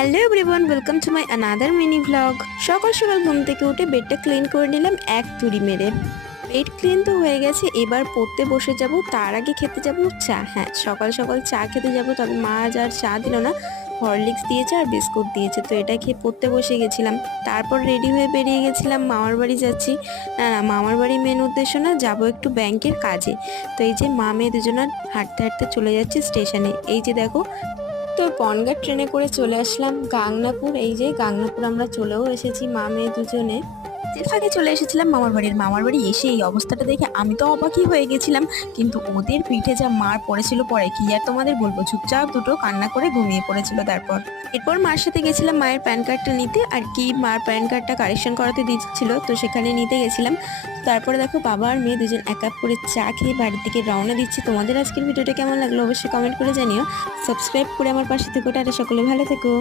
Hello everyone, welcome to my another mini vlog. সকাল সকাল ঘুম থেকে উঠে বেডটা ক্লিন করে নিলাম এক তুড়ি মেরে। বেড ক্লিন তো হয়ে গেছে, এবার পড়তে বসে যাব। তার আগে খেতে যাব চা। হ্যাঁ, সকাল সকাল চা খেতে যাব, তবে মা আজ আর চা দিল না, হরলিক্স দিয়েছে আর বিস্কুট দিয়েছে। তো এটা খেয়ে পড়তে বসে গেছিলাম। তারপর রেডি হয়ে বেরিয়ে গেছিলাম, মামার বাড়ি যাচ্ছি। না না, মামার বাড়ি মেন উদ্দেশ্য না, যাবো একটু ব্যাংকের কাজে। তো এই যে মা মেয়ে দুজনের হাঁটতে হাঁটতে চলে যাচ্ছে স্টেশনে। এই যে দেখো, তো বনগাঁ ট্রেনে করে চলে আসলাম গাংনাপুর। এই যে গাংনাপুর আমরা চলেও এসেছি মা মেয়ে দুজনে। এর ফাঁকে চলে এসেছিলাম মামার বাড়ি এসে এই অবস্থাটা দেখে আমি তো অবাকই হয়ে গেছিলাম। কিন্তু ওদের পিঠে যা মার পড়েছিল পরে কি আর তোমাদের বলবো, চুপচাপ দুটো কান্না করে ঘুমিয়ে পড়েছিল। এরপর মার সাথে গেছিলাম মায়ের প্যান কার্ডটা নিতে, আর কি মার প্যান কার্ডটা কারেকশন করাতে দিচ্ছিল, তো সেখানে নিতে গেছিলাম। তারপরে দেখো বাবা আর মেয়ে দুজন এক কাপ করে চা খেয়ে বাড়ির দিকে রওনা দিচ্ছি। তোমাদের আজকের ভিডিওটা কেমন লাগলো অবশ্যই কমেন্ট করে জানিও। সাবস্ক্রাইব করে আমার পাশে থেকো। টাটা, সকলে ভালো থেকো।